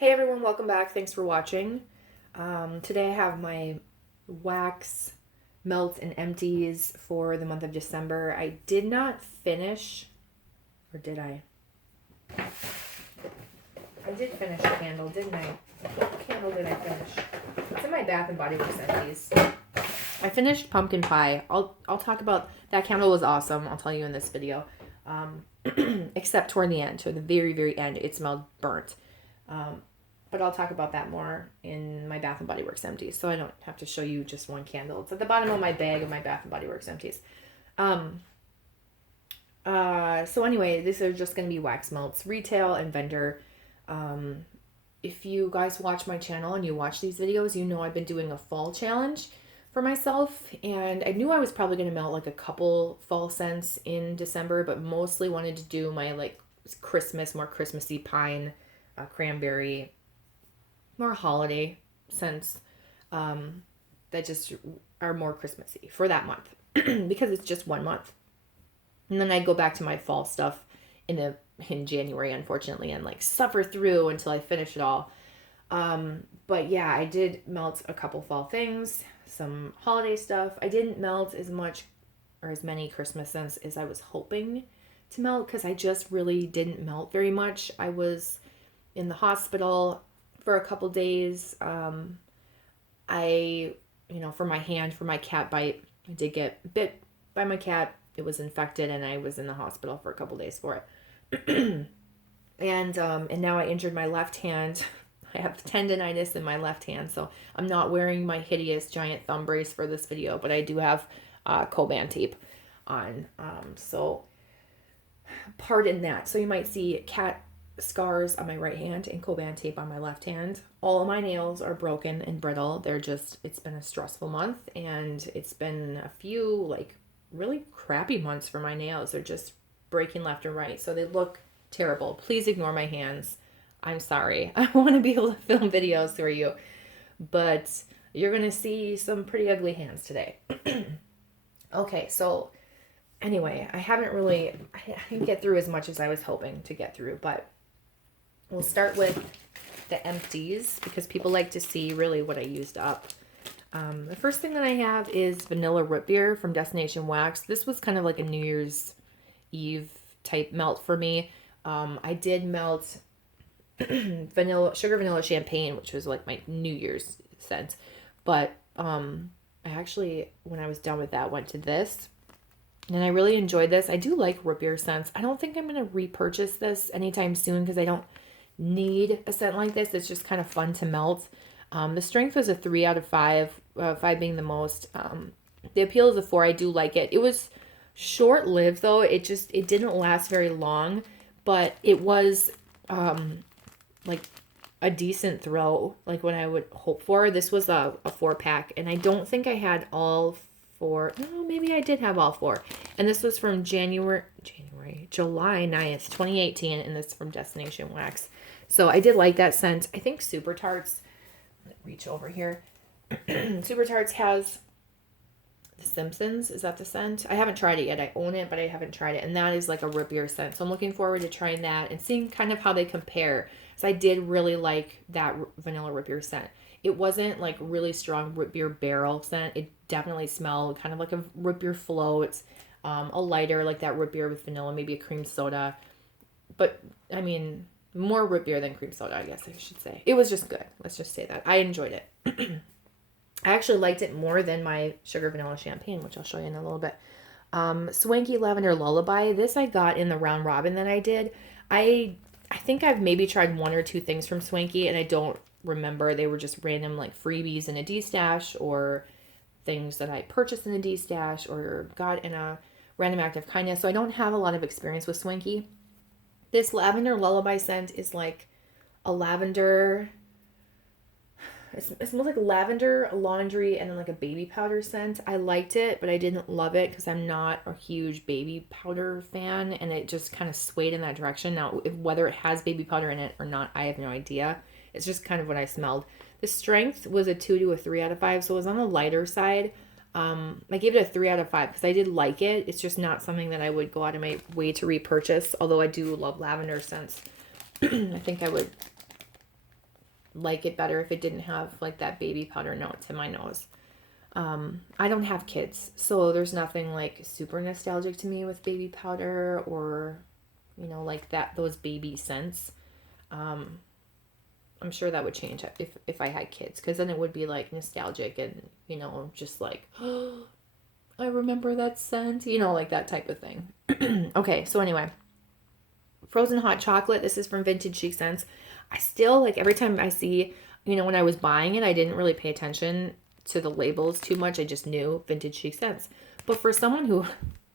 Hey everyone, welcome back. Thanks for watching. Today I have my wax melt and empties for the month of December. I did not finish, or did I? I did finish a candle, didn't I? What candle did I finish? It's in my Bath and Body Works empties. I finished pumpkin pie. I'll talk about that candle. Was awesome. I'll tell you in this video. Except toward the end, toward the very end, it smelled burnt. But I'll talk about that more in my Bath & Body Works empties, so I don't have to show you just one candle. It's at the bottom of my bag of my Bath & Body Works empties. So anyway, these are just going to be wax melts, retail and vendor. If you guys watch my channel and you watch these videos, you know I've been doing a fall challenge for myself, and I knew I was probably going to melt like a couple fall scents in December, but mostly wanted to do my like Christmas, more Christmassy pine, cranberry, more holiday scents that just are more Christmassy for that month because it's just 1 month. And then I go back to my fall stuff in January, unfortunately, and like suffer through until I finish it all. But yeah, I did melt a couple fall things, some holiday stuff. I didn't melt as much or as many Christmas scents as I was hoping to melt because I just really didn't melt very much. I was in the hospital for a couple days. For my hand, for my cat bite, I did get bit by my cat. It was infected and I was in the hospital for a couple days for it. And now I injured my left hand. I have tendonitis in my left hand, so I'm not wearing my hideous giant thumb brace for this video, but I do have Coban tape on. So pardon that. So you might see cat scars on my right hand and Coban tape on my left hand. All of my nails are broken and brittle. It's been a stressful month, and it's been a few like really crappy months for my nails. They're just breaking left and right, so they look terrible. Please ignore my hands. I'm sorry. I want to be able to film videos for you, but you're gonna see some pretty ugly hands today. Okay, so anyway, I didn't get through as much as I was hoping to get through, but we'll start with the empties because people like to see really what I used up. The first thing that I have is vanilla root beer from Destination Wax. This was kind of like a New Year's Eve type melt for me. I did melt sugar vanilla champagne, which was like my New Year's scent. But I actually, when I was done with that, went to this. And I really enjoyed this. I do like root beer scents. I don't think I'm going to repurchase this anytime soon because I don't need a scent like this. It's just kind of fun to melt. The strength was a 3 out of 5, 5 being the most. The appeal is a 4. I do like it. It was short-lived though. It didn't last very long, but it was like a decent throw, like what I would hope for. This was a 4-pack, and I don't think I had all 4. No, maybe I did have all 4. And this was from July 9th, 2018, and this is from Destination Wax. So I did like that scent. I think Super Tarts, reach over here. Super Tarts has The Simpsons. Is that the scent? I haven't tried it yet. I own it, but I haven't tried it. And that is like a root beer scent. So I'm looking forward to trying that and seeing kind of how they compare. So I did really like that vanilla root beer scent. It wasn't like really strong root beer barrel scent. It definitely smelled kind of like a root beer float. A lighter like that root beer with vanilla, maybe a cream soda. But I mean, more root beer than cream soda, I guess I should say. It was just good. Let's just say that. I enjoyed it. I actually liked it more than my sugar vanilla champagne, which I'll show you in a little bit. Swanky Lavender Lullaby. This I got in the round robin that I did. I think I've maybe tried 1 or 2 things from Swanky, and I don't remember. They were just random like freebies in a D-stash or things that I purchased in a D-stash or got in a random act of kindness. So I don't have a lot of experience with Swanky. This Lavender Lullaby scent is like a lavender. It smells like lavender, laundry, and then like a baby powder scent. I liked it, but I didn't love it because I'm not a huge baby powder fan, and it just kind of swayed in that direction. Now, whether it has baby powder in it or not, I have no idea. It's just kind of what I smelled. The strength was a 2 to a 3 out of 5, so it was on the lighter side. I gave it a 3 out of 5 because I did like it. It's just not something that I would go out of my way to repurchase, although I do love lavender scents. I think I would like it better if it didn't have like that baby powder note to my nose. I don't have kids, so there's nothing like super nostalgic to me with baby powder or, you know, like that, those baby scents. I'm sure that would change if I had kids, because then it would be like nostalgic and, you know, just like, oh, I remember that scent, you know, like that type of thing. Okay, so anyway, frozen hot chocolate. This is from Vintage Chic Scents. I still, like, every time I see, you know, when I was buying it, I didn't really pay attention to the labels too much. I just knew Vintage Chic Scents. But for someone who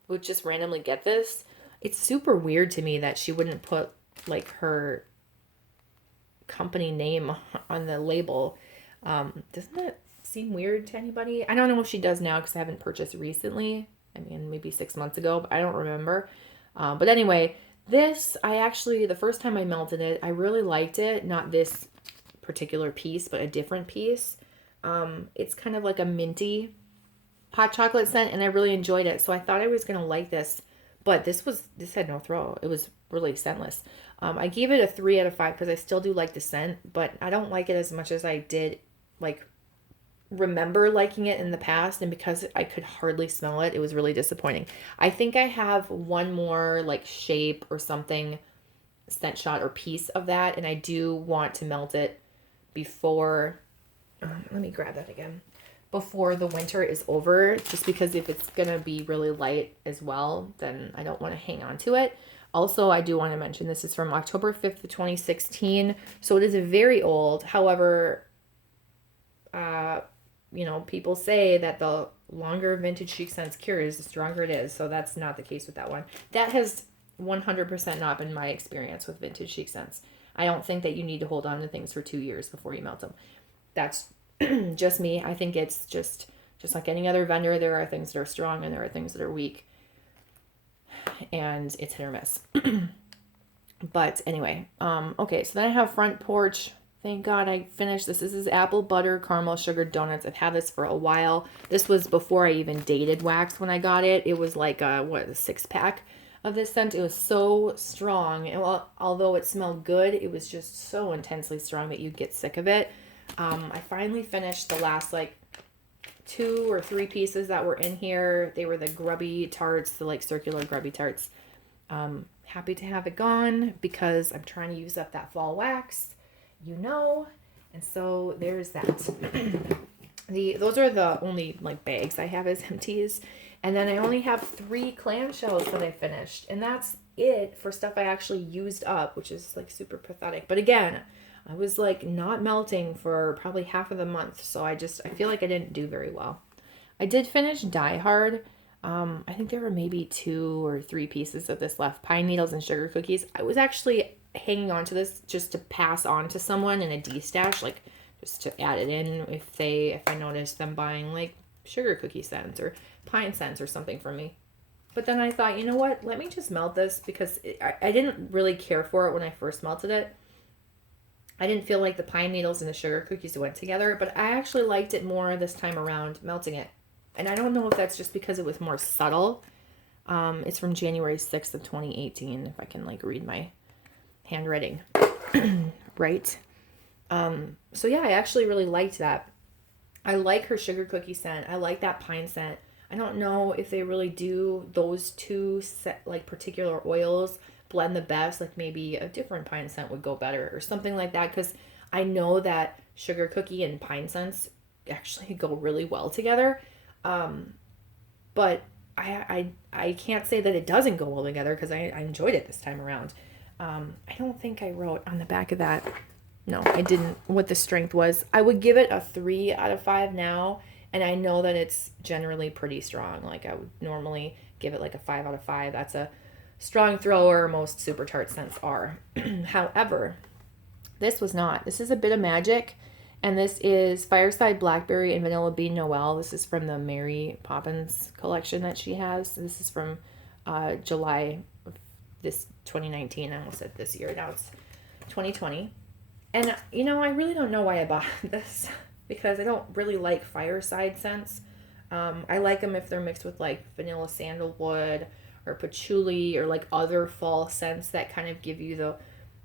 would just randomly get this, it's super weird to me that she wouldn't put like her company name on the label. Doesn't that seem weird to anybody? I don't know if she does now because I haven't purchased recently. I mean, maybe 6 months ago, but I don't remember. But anyway, this, I actually, the first time I melted it, I really liked it. Not this particular piece, but a different piece. It's kind of like a minty hot chocolate scent, and I really enjoyed it. So I thought I was going to like this, but this had no throw. It was really scentless. I gave it a 3 out of 5 because I still do like the scent, but I don't like it as much as I did, like, remember liking it in the past. And because I could hardly smell it, it was really disappointing. I think I have one more like shape or something scent shot or piece of that, and I do want to melt it before, let me grab that again, before the winter is over, just because if it's gonna be really light as well, then I don't want to hang on to it. Also, I do want to mention this is from October 5th of 2016, so it is very old. However, you know, people say that the longer Vintage Chic Scents cures, the stronger it is, so that's not the case with that one. That has 100% not been my experience with Vintage Chic Scents. I don't think that you need to hold on to things for 2 years before you melt them. That's just me. I think it's just like any other vendor. There are things that are strong and there are things that are weak, and it's hit or miss. But anyway, okay, so then I have Front Porch. Thank God I finished this. This is apple butter caramel sugar donuts. I've had this for a while. This was before I even dated wax when I got it. It was like a 6-pack of this scent. It was so strong, and although it smelled good, it was just so intensely strong that you'd get sick of it. I finally finished the last like 2 or 3 pieces that were in here. They were the grubby tarts, the like circular grubby tarts. Happy to have it gone because I'm trying to use up that fall wax, you know, and so there's that. Those are the only like bags I have as empties, and then I only have 3 clamshells that I finished, and that's it for stuff I actually used up, which is like super pathetic. But again, I was like not melting for probably half of the month, so I feel like I didn't do very well. I did finish Die Hard. I think there were maybe 2 or 3 pieces of this left. Pine needles and sugar cookies. I was actually hanging on to this just to pass on to someone in a D-stash, like just to add it in if I noticed them buying like sugar cookie scents or pine scents or something for me. But then I thought, you know what? Let me just melt this because I didn't really care for it when I first melted it. I didn't feel like the pine needles and the sugar cookies went together, but I actually liked it more this time around melting it. And I don't know if that's just because it was more subtle. It's from January 6th of 2018, if I can like read my handwriting right. So yeah, I actually really liked that. I like her sugar cookie scent. I like that pine scent. I don't know if they really do those 2 like particular oils blend the best, like maybe a different pine scent would go better or something like that, because I know that sugar cookie and pine scents actually go really well together, but I can't say that it doesn't go well together because I enjoyed it this time around. I don't think I wrote on the back of that, no I didn't, what the strength was. I would give it a 3 out of 5 now, and I know that it's generally pretty strong. Like I would normally give it like a 5 out of 5. That's a strong thrower. Most super tart scents are. However, this was not. This is a bit of magic, and this is Fireside Blackberry and Vanilla Bean Noel. This is from the Mary Poppins collection that she has. This is from July of this 2019. I almost said this year. Now it's 2020. And, you know, I really don't know why I bought this because I don't really like fireside scents. I like them if they're mixed with like vanilla sandalwood or patchouli or like other fall scents that kind of give you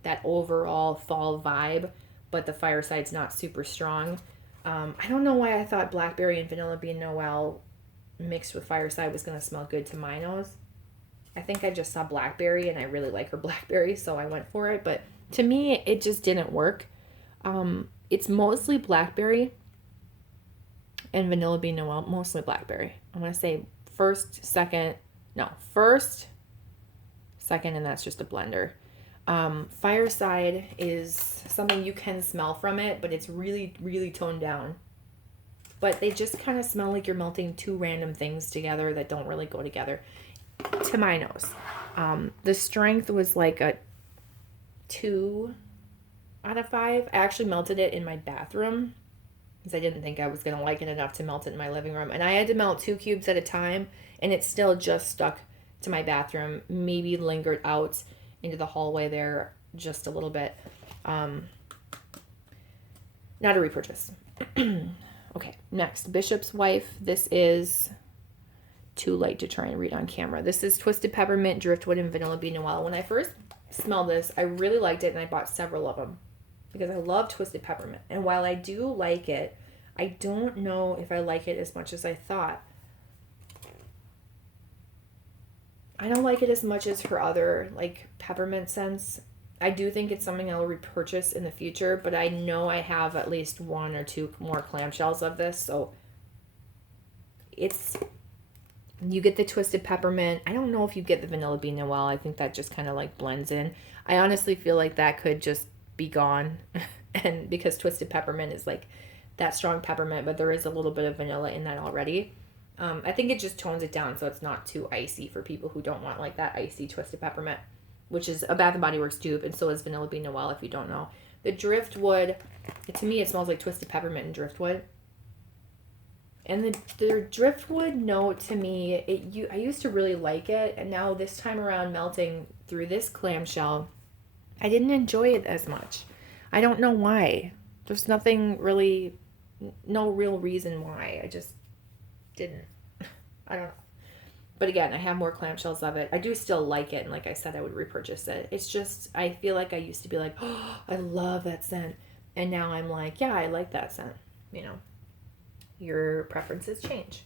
that overall fall vibe. but the Fireside's not super strong. I don't know why I thought blackberry and vanilla bean Noel mixed with Fireside was going to smell good to my nose. I think I just saw blackberry and I really like her blackberry, so I went for it. But to me, it just didn't work. It's mostly blackberry and vanilla bean Noel, mostly blackberry. I'm going to say first, second, and that's just a blender. Fireside is something you can smell from it, but it's really, really toned down. But they just kind of smell like you're melting two random things together that don't really go together to my nose. The strength was like a 2 out of 5. I actually melted it in my bathroom because I didn't think I was going to like it enough to melt it in my living room. And I had to melt 2 cubes at a time, and it still just stuck to my bathroom, maybe lingered out into the hallway there just a little bit. Not a repurchase. Okay, next, Bishop's Wife. This is too light to try and read on camera. This is Twisted Peppermint, Driftwood, and Vanilla Bean Noel. When I first smelled this, I really liked it, and I bought several of them because I love Twisted Peppermint. And while I do like it, I don't know if I like it as much as I thought. I don't like it as much as her other, like, peppermint scents. I do think it's something I'll repurchase in the future, but I know I have at least 1 or 2 more clamshells of this, so you get the Twisted Peppermint. I don't know if you get the Vanilla Bean Noel. I think that just kind of like blends in. I honestly feel like that could just be gone, and because Twisted Peppermint is like that strong peppermint, but there is a little bit of vanilla in that already. I think it just tones it down so it's not too icy for people who don't want like that icy Twisted Peppermint, which is a Bath & Body Works dupe, and so is Vanilla Bean Noel if you don't know. The Driftwood, to me it smells like Twisted Peppermint and Driftwood. And the Driftwood note to me, I used to really like it, and now this time around melting through this clamshell, I didn't enjoy it as much. I don't know why. There's nothing really, no real reason why. I just didn't. I don't know. But again, I have more clamshells of it. I do still like it, and like I said, I would repurchase it. It's just, I feel like I used to be like, oh, I love that scent. And now I'm like, yeah, I like that scent. You know, your preferences change.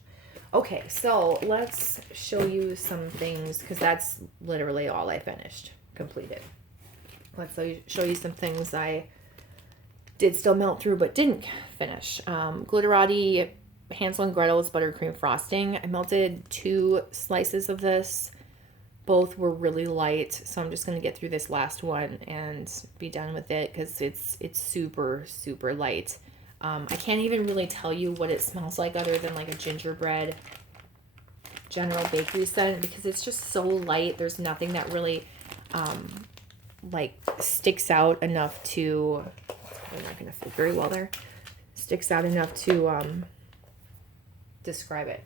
Okay, so let's show you some things, because that's literally all I finished, completed. Let's show you some things I did still melt through but didn't finish. Glitterati Hansel and Gretel's buttercream frosting. I melted 2 slices of this. Both were really light, so I'm just going to get through this last one and be done with it because it's super, super light. I can't even really tell you what it smells like other than like a gingerbread general bakery scent because it's just so light. There's nothing that really like sticks out enough to, I'm not going to fit very well there, sticks out enough to describe it.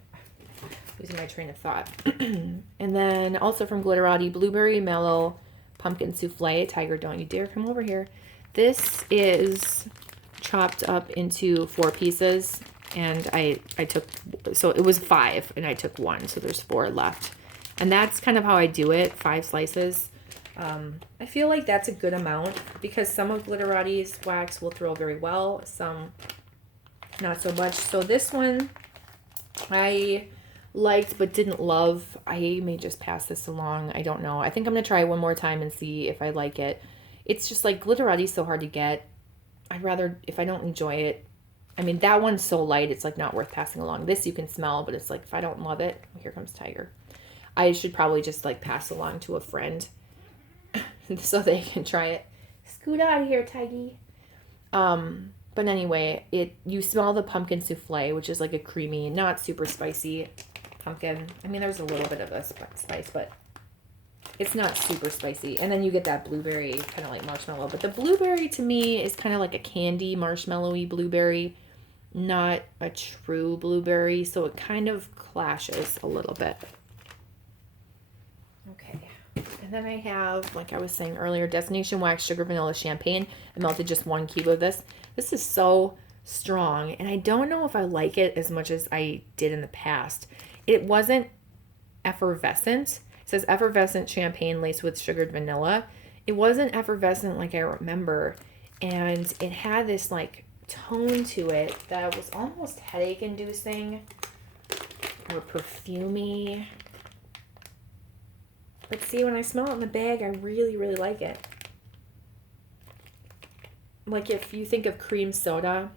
Losing my train of thought. And then also from Glitterati, Blueberry Mellow Pumpkin Souffle. Tiger, don't you dare come over here. This is chopped up into 4 pieces, and I took, so it was 5 and I took 1, so there's 4 left. And that's kind of how I do it, 5 slices. I feel like that's a good amount because some of Glitterati's wax will throw very well, some not so much. So this one I liked but didn't love. I may just pass this along. I don't know. I think I'm going to try one more time and see if I like it. It's just like Glitterati's so hard to get. I'd rather, if I don't enjoy it, I mean, that one's so light, it's like not worth passing along. This you can smell, but it's like if I don't love it, here comes Tiger. I should probably just like pass along to a friend so they can try it. Scoot out of here, Tiggy. But anyway, you smell the pumpkin souffle, which is like a creamy, not super spicy pumpkin. I mean, there's a little bit of a spice, but it's not super spicy. And then you get that blueberry, kind of like marshmallow. But the blueberry to me is kind of like a candy, marshmallowy blueberry, not a true blueberry. So it kind of clashes a little bit. Okay. And then I have, like I was saying earlier, Destination Wax Sugar Vanilla Champagne. I melted just 1 cube of this. This is so strong, and I don't know if I like it as much as I did in the past. It wasn't effervescent. It says effervescent champagne laced with sugared vanilla. It wasn't effervescent like I remember. And it had this like tone to it that was almost headache inducing or perfumey. But see, when I smell it in the bag, I really, really like it. Like if you think of cream soda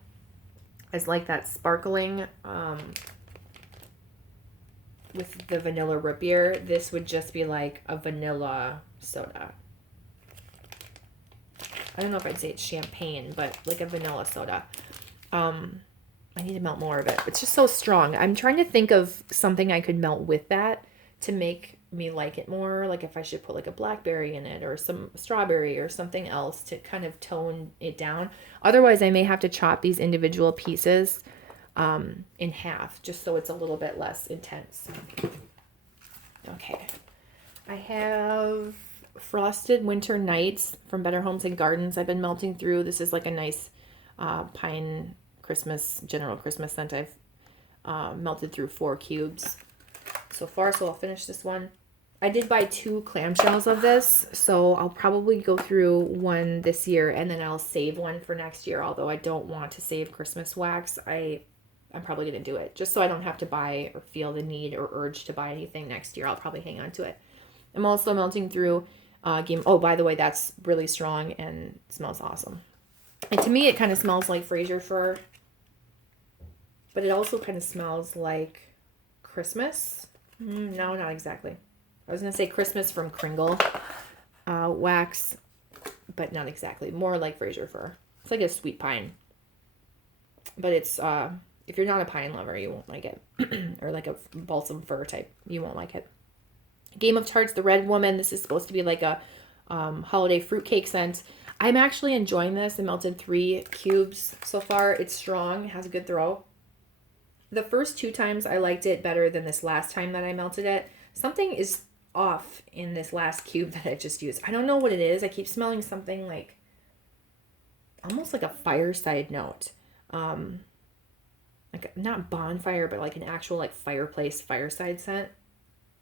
as like that sparkling with the vanilla root beer, this would just be like a vanilla soda. I don't know if I'd say it's champagne, but like a vanilla soda. I need to melt more of it. It's just so strong. I'm trying to think of something I could melt with that to make me like it more. Like if I should put like a blackberry in it or some strawberry or something else to kind of tone it down. Otherwise, I may have to chop these individual pieces in half just so it's a little bit less intense. Okay. I have Frosted Winter Nights from Better Homes and Gardens I've been melting through. This is like a nice pine Christmas, general Christmas scent. I've melted through 4 cubes so far, so I'll finish this one. I did buy 2 clamshells of this, so I'll probably go through one this year and then I'll save one for next year, although I don't want to save Christmas wax. I'm probably going to do it just so I don't have to buy or feel the need or urge to buy anything next year. I'll probably hang on to it. I'm also melting through oh, by the way, that's really strong and smells awesome. And to me, it kind of smells like Fraser fir, but it also kind of smells like Christmas. No, not exactly. I was going to say Christmas from Kringle wax, but not exactly. More like Fraser fir. It's like a sweet pine. But it's, if you're not a pine lover, you won't like it. Or like a balsam fir type, you won't like it. Game of Tarts, the Red Woman. This is supposed to be like a holiday fruitcake scent. I'm actually enjoying this. I melted 3 cubes so far. It's strong. It has a good throw. The first 2 times I liked it better than this last time that I melted it. Something is off in this last cube that I just used. I don't know what it is. I keep smelling something like almost like a fireside note. Like not bonfire, but like an actual like fireplace fireside scent.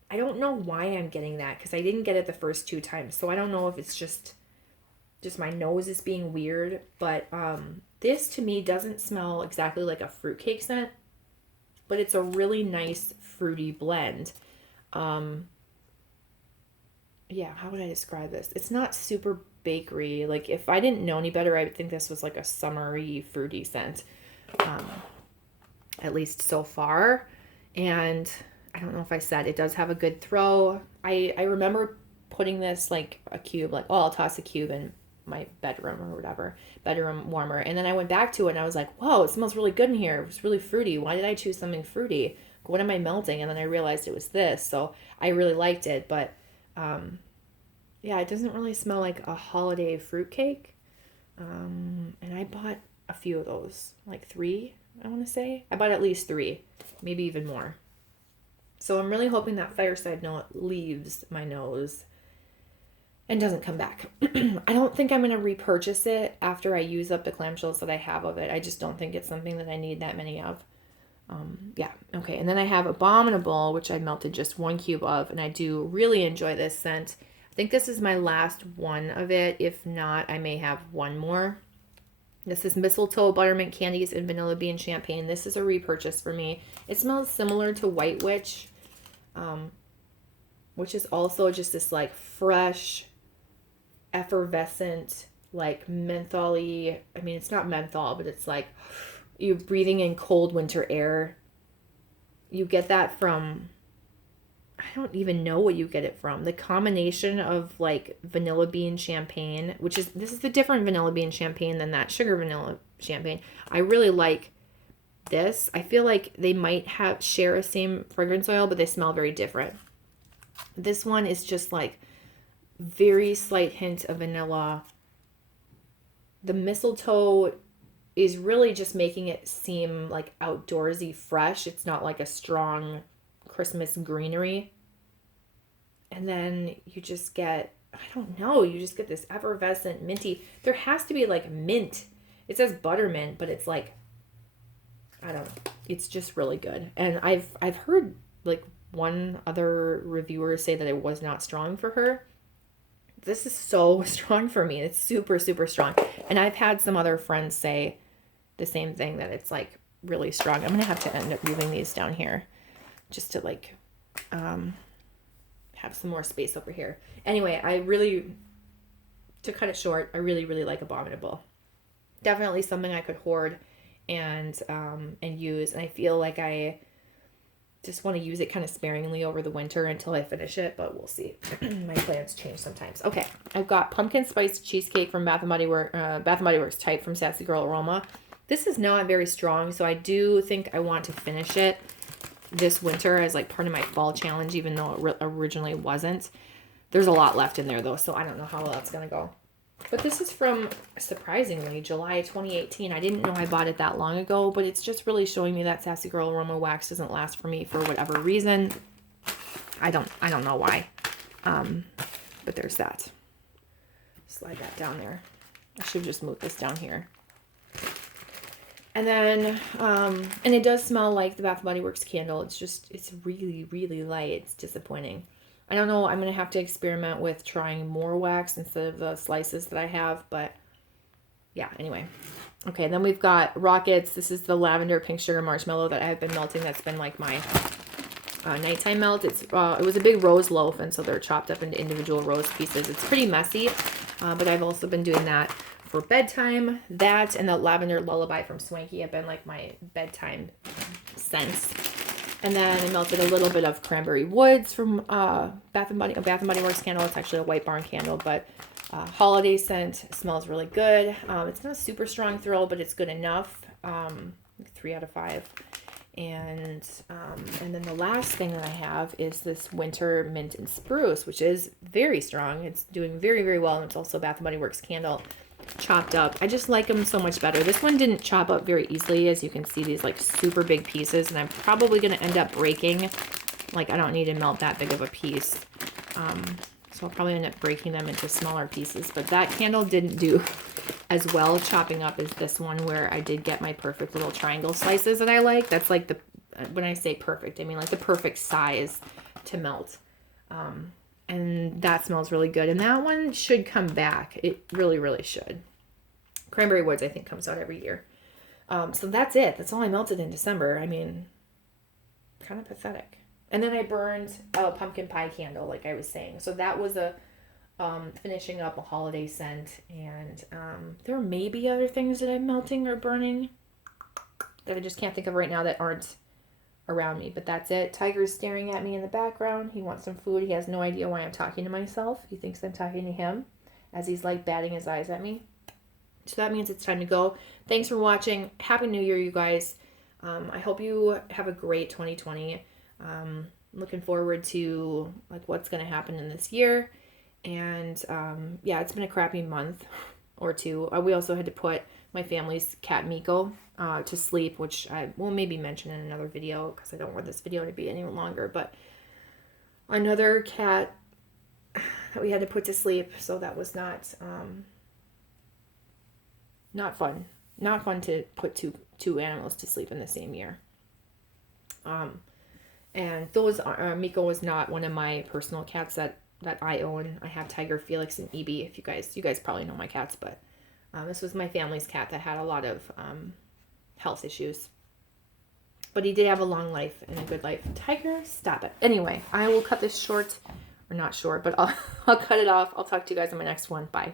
I don't know why I'm getting that because I didn't get it the first 2 times. So I don't know if it's just my nose is being weird. But this to me doesn't smell exactly like a fruitcake scent, but it's a really nice fruity blend. Yeah, how would I describe this? It's not super bakery. Like if I didn't know any better, I would think this was like a summery fruity scent. At least so far. And I don't know if I said it does have a good throw. I remember putting this like a cube, like, oh, I'll toss a cube in my bedroom or whatever, bedroom warmer. And then I went back to it and I was like, whoa, it smells really good in here. It was really fruity. Why did I choose something fruity? What am I melting? And then I realized it was this. So I really liked it. But yeah, it doesn't really smell like a holiday fruitcake. And I bought a few of those, like 3, I want to say. I bought at least 3, maybe even more. So I'm really hoping that fireside note leaves my nose and doesn't come back. I don't think I'm going to repurchase it after I use up the clamshells that I have of it. I just don't think it's something that I need that many of. Yeah, okay. And then I have Abominable, which I melted just 1 cube of, and I do really enjoy this scent. I think this is my last one of it. If not, I may have one more. This is Mistletoe, Buttermint Candies, and Vanilla Bean Champagne. This is a repurchase for me. It smells similar to White Witch, which is also just this like fresh, effervescent, like menthol-y. I mean, it's not menthol, but it's like you're breathing in cold winter air. You get that from, I don't even know what you get it from. The combination of like vanilla bean champagne, this is the different vanilla bean champagne than that sugar vanilla champagne. I really like this. I feel like they might share a same fragrance oil, but they smell very different. This one is just like very slight hint of vanilla. The mistletoe is really just making it seem like outdoorsy fresh. It's not like a strong Christmas greenery. And then you just get, I don't know, you just get this effervescent minty. There has to be like mint. It says buttermint, but it's like, I don't know. It's just really good. And I've heard like one other reviewer say that it was not strong for her. this is so strong for me. It's super, super strong. And I've had some other friends say the same thing, that it's like really strong. I'm going to have to end up moving these down here just to like have some more space over here. Anyway, to cut it short, I really, really like Abominable. Definitely something I could hoard and use. And I feel like I just want to use it kind of sparingly over the winter until I finish it, but we'll see. My plans change sometimes. Okay, I've got pumpkin spice cheesecake from Bath & Body Works type from Sassy Girl Aroma. This is not very strong, so I do think I want to finish it this winter as like part of my fall challenge, even though it originally wasn't. There's a lot left in there though, so I don't know how well that's gonna go. But this is from, surprisingly, July 2018. I didn't know I bought it that long ago, but it's just really showing me that Sassy Girl Aroma wax doesn't last for me for whatever reason. I don't know why. But there's that. Slide that down there. I should just move this down here. And then, and it does smell like the Bath & Body Works candle. It's really, really light. It's disappointing. I don't know. I'm going to have to experiment with trying more wax instead of the slices that I have. But yeah, anyway. Okay, then we've got Rockets. This is the lavender pink sugar marshmallow that I have been melting. That's been like my nighttime melt. It was a big rose loaf, and so they're chopped up into individual rose pieces. It's pretty messy, but I've also been doing that for bedtime. That and the lavender lullaby from Swanky have been like my bedtime scents. And then I melted a little bit of Cranberry Woods from Bath & Body Works candle. It's actually a White Barn candle, but holiday scent. It smells really good. It's not a super strong thrill, but it's good enough. 3 out of 5. And then the last thing that I have is this Winter Mint and Spruce, which is very strong. It's doing very, very well, and it's also Bath & Body Works candle. Chopped up. I just like them so much better. This one didn't chop up very easily. As you can see, these like super big pieces, and I'm probably going to end up breaking. Like, I don't need to melt that big of a piece. So I'll probably end up breaking them into smaller pieces. But that candle didn't do as well chopping up as this one, where I did get my perfect little triangle slices that I like. That's like when I say perfect, I mean like the perfect size to melt. And that smells really good. And that one should come back. It really, really should. Cranberry Woods, I think, comes out every year. So that's it. That's all I melted in December. I mean, kind of pathetic. And then I burned a pumpkin pie candle, like I was saying. So that was finishing up a holiday scent. And there may be other things that I'm melting or burning that I just can't think of right now that aren't around me, but that's it. Tiger's staring at me in the background. He wants some food. He has no idea why I'm talking to myself. He thinks I'm talking to him as he's like batting his eyes at me. So that means it's time to go. Thanks for watching. Happy New Year, you guys. I hope you have a great 2020. Looking forward to like what's going to happen in this year. And yeah, it's been a crappy month or two. We also had to put my family's cat Miko to sleep, which I will maybe mention in another video because I don't want this video to be any longer. But another cat that we had to put to sleep, so that was not fun. Not fun to put two animals to sleep in the same year. And those Miko was not one of my personal cats that I own. I have Tiger, Felix, and Evie. If you guys probably know my cats, but this was my family's cat that had a lot of health issues. But he did have a long life and a good life. Tiger, stop it. Anyway, I will cut this short, or not short, but I'll cut it off. I'll talk to you guys in my next one. Bye.